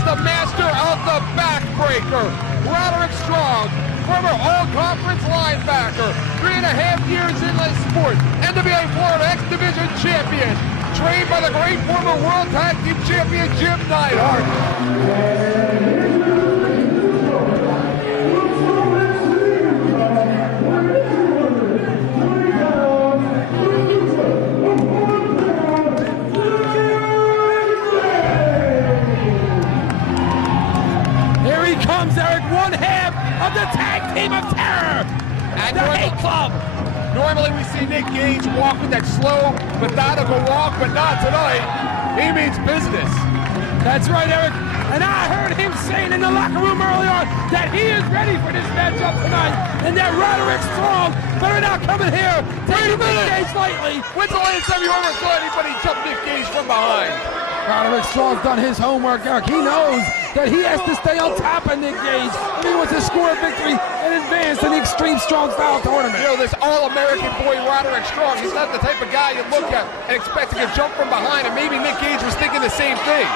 is the master of the backbreaker, Roderick Strong, former all-conference linebacker, 3.5 years in the sport, NWA Florida X Division champion, trained by the great former World Tag Team champion Jim Neidhart. Eric, one half of the tag team of terror, and the Hate Club. Normally we see Nick Gage walk with that slow, methodical walk, but not tonight. He means business. That's right, Eric. And I heard him saying in the locker room early on that he is ready for this matchup tonight, and that Roderick Strong better not come in here taking Nick Gage lightly. When's the last time you ever saw anybody jump Nick Gage from behind? Roderick Strong's done his homework, Eric. He knows that he has to stay on top of Nick Gage if he wants to score a victory and advance in the Extreme Strong Style Tournament. You know, this all-American boy, Roderick Strong, he's not the type of guy you look at and expect to get jumped from behind, and maybe Nick Gage was thinking the same thing.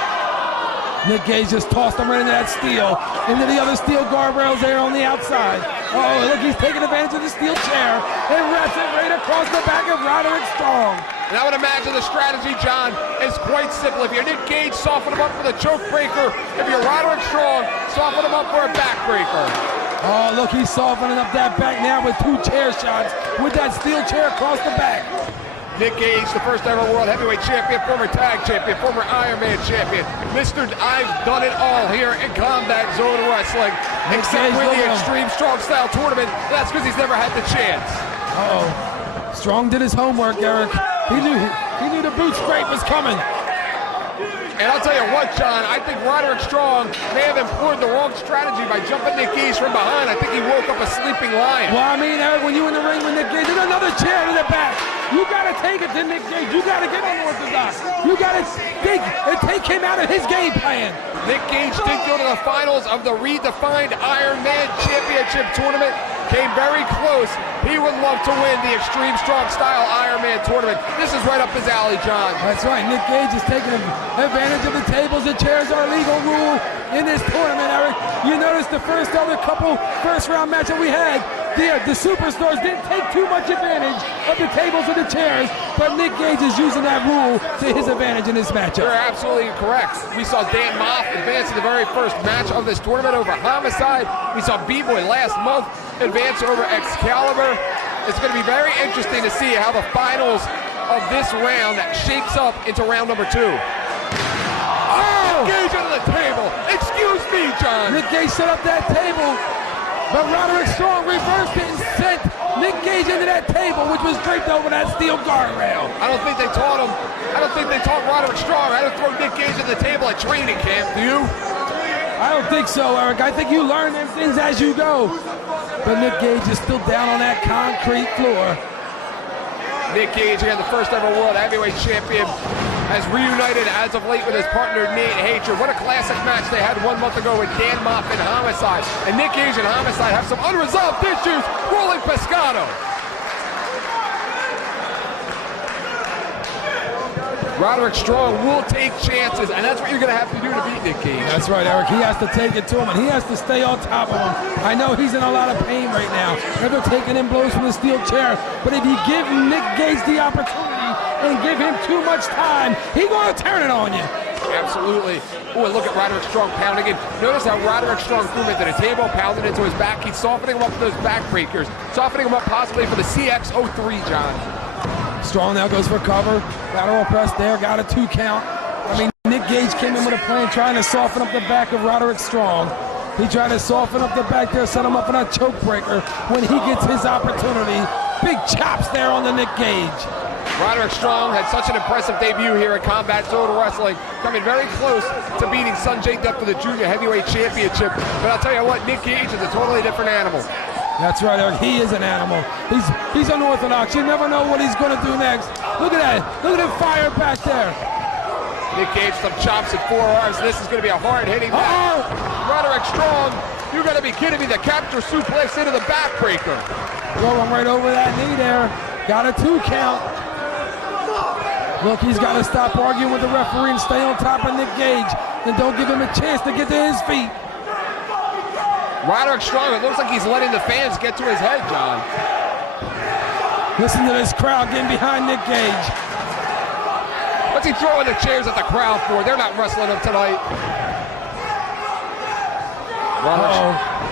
Nick Gage just tossed him right into that steel, into the other steel guardrails there on the outside. Oh, look, he's taking advantage of the steel chair and wraps it right across the back of Roderick Strong. And I would imagine the strategy, John, is quite simple. If you're Nick Gage, soften him up for the choke breaker. If you're Roderick Strong, soften him up for a backbreaker. Oh, look, he's softening up that back now with 2 chair shots with that steel chair across the back. Nick Gage, the first ever World Heavyweight Champion, former Tag Champion, former Iron Man Champion. Mr. I've done it all here in Combat Zone Wrestling, except with the Extreme Strong Style Tournament. That's because he's never had the chance. Uh-oh. Strong did his homework, Eric. He knew the boot scrape was coming. And I'll tell you what, John, I think Roderick Strong may have employed the wrong strategy by jumping Nick Gage from behind. I think he woke up a sleeping lion. Well, I mean, Eric, when you're in the ring with Nick Gage, there's another chair to the back. You got to take it to Nick Gage. You got to get unorthodox. You got to think and take him out of his game plan. Nick Gage did go to the finals of the redefined Iron Man Championship Tournament. Came very close. He would love to win the Extreme Strong Style Iron Man Tournament. This is right up his alley, John. That's right. Nick Gage is taking advantage of the tables and chairs are legal rule in this tournament, Eric. You notice the first round match that we had, the superstars didn't take too much advantage of the tables and the chairs, but Nick Gage is using that rule to his advantage in this matchup. You're absolutely correct. We saw Dan Moff advance in the very first match of this tournament over Homicide. We saw B-Boy last month advance over Excalibur. It's going to be very interesting to see how the finals of this round shakes up into round number 2. Oh! Gage under the table. Excuse me, John. Nick Gage set up that table, but Roderick Strong reversed it and sent Nick Gage into that table, which was draped over that steel guardrail. I don't think they taught him. I don't think they taught Roderick Strong how to throw Nick Gage at the table at training camp. Do you? I don't think so, Eric. I think you learn them things as you go. But Nick Gage is still down on that concrete floor. Nick Gage, again, the first ever World Heavyweight Champion, has reunited as of late with his partner, Nate Hatcher. What a classic match they had 1 month ago with Dan Moff and Homicide. And Nick Gage and Homicide have some unresolved issues. Rolling Pescado. Roderick Strong will take chances, and that's what you're going to have to do to beat Nick Gage. That's right, Eric. He has to take it to him, and he has to stay on top of him. I know he's in a lot of pain right now. They're taking in blows from the steel chair, but if you give Nick Gage the opportunity and give him too much time, he's going to turn it on you. Absolutely. Oh, and look at Roderick Strong pounding in. Notice how Roderick Strong threw him into the table, pounded into his back. He's softening him up for those back breakers, softening him up possibly for the CX-03, John. Strong now goes for cover. Lateral press there, got a 2 count. I mean, Nick Gage came in with a plan trying to soften up the back of Roderick Strong. He tried to soften up the back there, set him up in a choke breaker when he gets his opportunity. Big chops there on the Nick Gage. Roderick Strong had such an impressive debut here at Combat Zone Wrestling, coming very close to beating Sanjay Dutt for the Junior Heavyweight Championship. But I'll tell you what, Nick Gage is a totally different animal. That's right, Eric. He is an animal. He's unorthodox. You never know what he's going to do next. Look at that. Look at him fire back there. Nick Gage, some chops and forearms. This is going to be a hard-hitting match. Roderick Strong, you got to be kidding me. The capture suplex into the backbreaker. Throw him right over that knee there. Got a 2 count. Look, he's got to stop arguing with the referee and stay on top of Nick Gage. And don't give him a chance to get to his feet. Roderick Strong, it looks like he's letting the fans get to his head, John. Listen to this crowd getting behind Nick Gage. What's he throwing the chairs at the crowd for? They're not wrestling him tonight.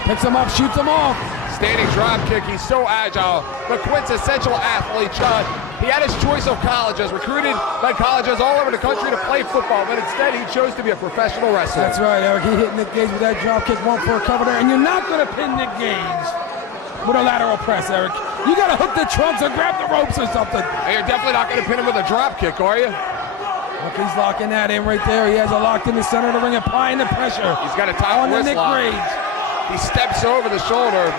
Picks him up, shoots him off. Standing drop kick. He's so agile. The quintessential athlete, John. He had his choice of colleges, recruited by colleges all over the country to play football, but instead he chose to be a professional wrestler. That's right, Eric. He hit Nick Gage with that drop kick, one for a cover there, and you're not going to pin Nick Gage with a lateral press, Eric. You got to hook the trunks or grab the ropes or something. And you're definitely not going to pin him with a drop kick, are you? Look, he's locking that in right there. He has it locked in the center of the ring, applying the pressure. He's got a tight wrist Nick lock. Gage. He steps over the shoulder,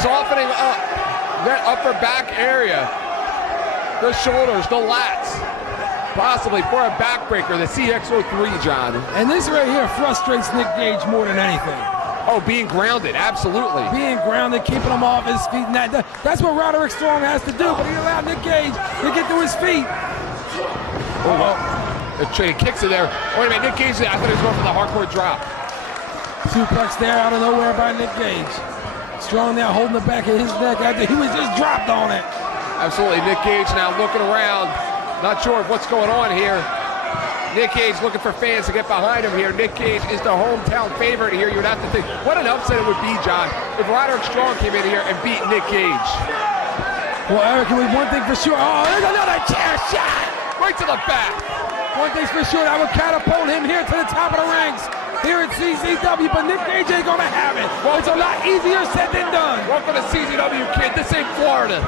softening up that upper back area. The shoulders, the lats, possibly for a backbreaker, the CX-03, John. And this right here frustrates Nick Gage more than anything. Oh, being grounded, absolutely. Being grounded, keeping him off his feet. And that's what Roderick Strong has to do, but he allowed Nick Gage to get to his feet. He kicks it there. Wait a minute, Nick Gage, I thought he was going for the hardcore drop. Suplex there out of nowhere by Nick Gage. Strong now holding the back of his neck after he was just dropped on it. Absolutely, Nick Gage now looking around. Not sure of what's going on here. Nick Gage looking for fans to get behind him here. Nick Gage is the hometown favorite here. You would have to think, what an upset it would be, John, if Roderick Strong came in here and beat Nick Gage. Well, Eric, one thing for sure. Oh, there's another chair shot! Right to the back. One thing's for sure, that would catapult him here to the top of the ranks here at CZW, but Nick Gage ain't gonna have it. Well, it's a lot easier said than done. Welcome to CZW, kid. This ain't Florida.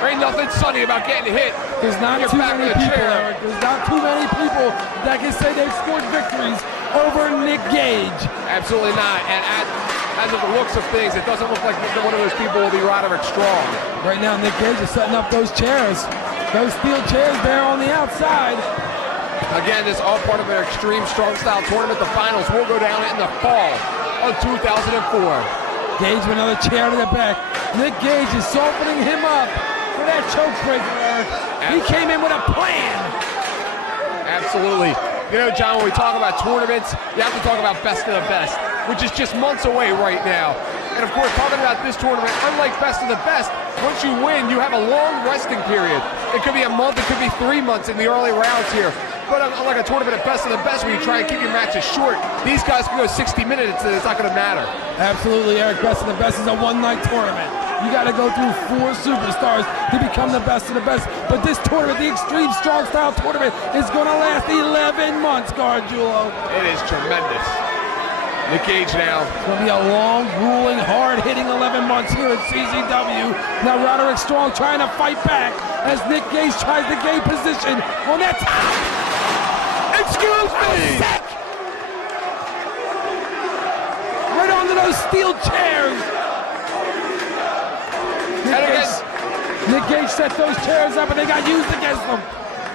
There ain't nothing sunny about getting hit. There's not too many people, Eric. There's not too many people that can say they've scored victories over Nick Gage. Absolutely not. And as of the looks of things, it doesn't look like one of those people will be Roderick Strong. Right now, Nick Gage is setting up those chairs. Those steel chairs there on the outside. Again, this is all part of an Extreme Strong Style tournament. The finals will go down in the fall of 2004. Gage with another chair to the back. Nick Gage is softening him up for that choke breaker, Eric. He came in with a plan. Absolutely. You know, John, when we talk about tournaments, you have to talk about best of the best, which is just months away right now. And of course, talking about this tournament, unlike best of the best, once you win, you have a long resting period. It could be a month, it could be 3 months in the early rounds here. But unlike a tournament of best of the best where you try and keep your matches short, these guys can go 60 minutes and it's not going to matter. Absolutely, Eric. Best of the best is a one-night tournament. You got to go through 4 superstars to become the best of the best. But this tournament, the Extreme Strong Style Tournament, is going to last 11 months, Gargiulo. It is tremendous. Nick Gage now. It's going to be a long, grueling, hard-hitting 11 months here at CZW. Now Roderick Strong trying to fight back as Nick Gage tries to gain position on that top. Excuse me! Right onto those steel chairs. Nick Gage set those chairs up and they got used against them.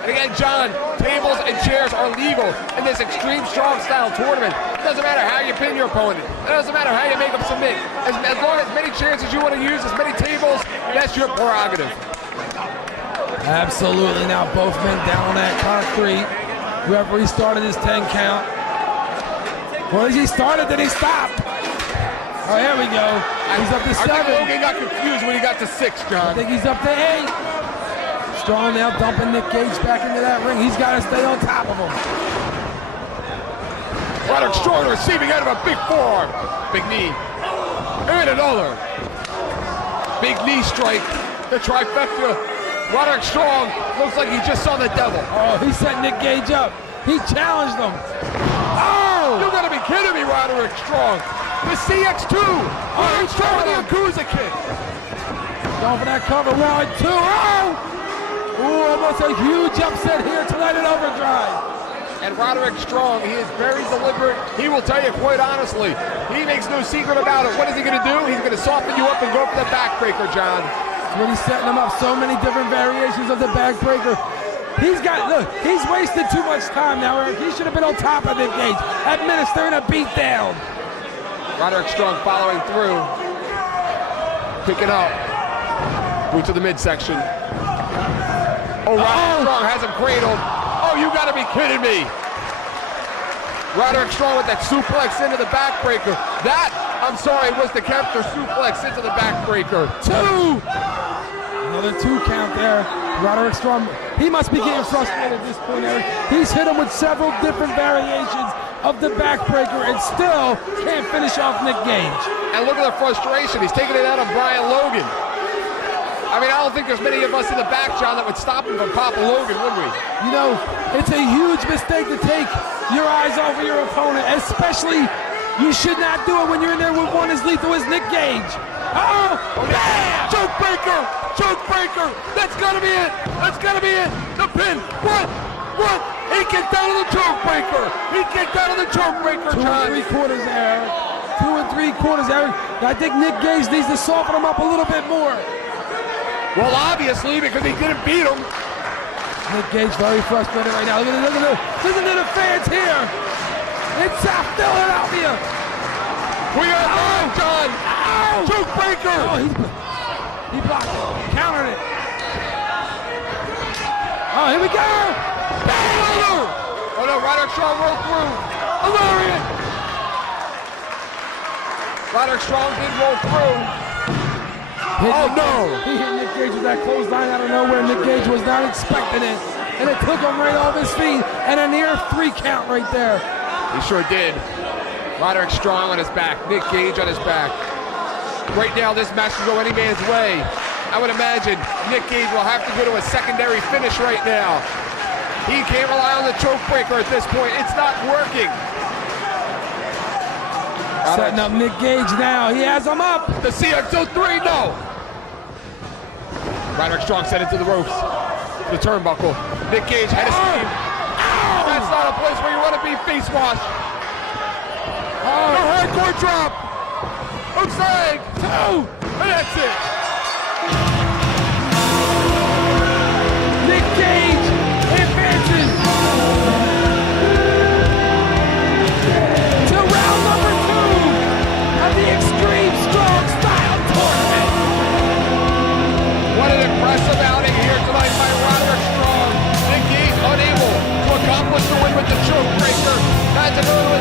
And again, John, tables and chairs are legal in this Extreme Strong Style tournament. It doesn't matter how you pin your opponent. It doesn't matter how you make them submit. As long as many chairs as you want to use, as many tables, that's your prerogative. Absolutely. Now both men down on that concrete. Referee started his 10 count. Well, as he started, then he stopped. Oh, here we go. He's up to 7. I think Logan got confused when he got to 6, John. I think he's up to 8. Strong now dumping Nick Gage back into that ring. He's got to stay on top of him. Roderick Strong receiving out of a big forearm. Big knee. And another. Big knee strike. The trifecta. Roderick Strong looks like he just saw the devil. Oh, he set Nick Gage up. He challenged him. Oh! You gotta be kidding me, Roderick Strong. The CX2. Oh, he's throwing the Yakuza kick. Going for that cover. 1, 2. Oh! Ooh, almost a huge upset here tonight in Overdrive. And Roderick Strong, he is very deliberate. He will tell you quite honestly, he makes no secret about it. What is he going to do? He's going to soften you up and go for the backbreaker, John. When he's setting him up, so many different variations of the backbreaker. Look, he's wasted too much time now, Eric. He should have been on top of Nick Gage, administering a beatdown. Roderick Strong following through. Picking up. Boot to the midsection. Oh, Roderick Strong has him cradled. Oh, you gotta be kidding me. Roderick Strong with that suplex into the backbreaker. That, I'm sorry, was the counter suplex into the backbreaker. 2! Another 2 count there. Roderick Strong, he must be getting frustrated at this point, Eric. He's hit him with several different variations of the backbreaker and still can't finish off Nick Gage. And look at the frustration. He's taking it out on Brian Logan. I mean, I don't think there's many of us in the back, John, that would stop him from popping Logan, would we? You know, it's a huge mistake to take your eyes off of your opponent, especially you should not do it when you're in there with one as lethal as Nick Gage. Oh, bam! Choke breaker! Choke breaker! That's gotta be it! That's gotta be it! The pin! What? What? He kicked out of the choke breaker! He kicked out of the choke breaker, John! 2 3/4 there. 2 3/4, Eric. I think Nick Gage needs to soften him up a little bit more. Well, obviously, because he didn't beat him. Nick Gage very frustrated right now. Listen to the fans here. It's South Philadelphia. We are live, John. Ow! Choke breaker. Oh, he blocked it. Countered it. Oh, here we go. Oh no, Roderick Strong rolled through. Hilarious. Roderick Strong did roll through. Oh no! He hit Nick Gage with that clothesline out of nowhere. Nick Gage was not expecting it. And it took him right off his feet. And a near 3 count right there. He sure did. Roderick Strong on his back. Nick Gage on his back. Right now, this match can go any man's way. I would imagine Nick Gage will have to go to a secondary finish right now. He can't rely on the choke breaker at this point. It's not working. Setting up Nick Gage now. He has him up. The CX-03, no. Roderick Strong set into the ropes. The turnbuckle. Nick Gage had a scheme. That's not a place where you want to be face wash. No hardcore drop. Outside. 2. And that's it. Nick Gage advances to round number 2 of the Extreme Strong Style Tournament. What an impressive outing here tonight by Roderick Strong. Nick Gage unable to accomplish the win with the choke breaker. Had to go to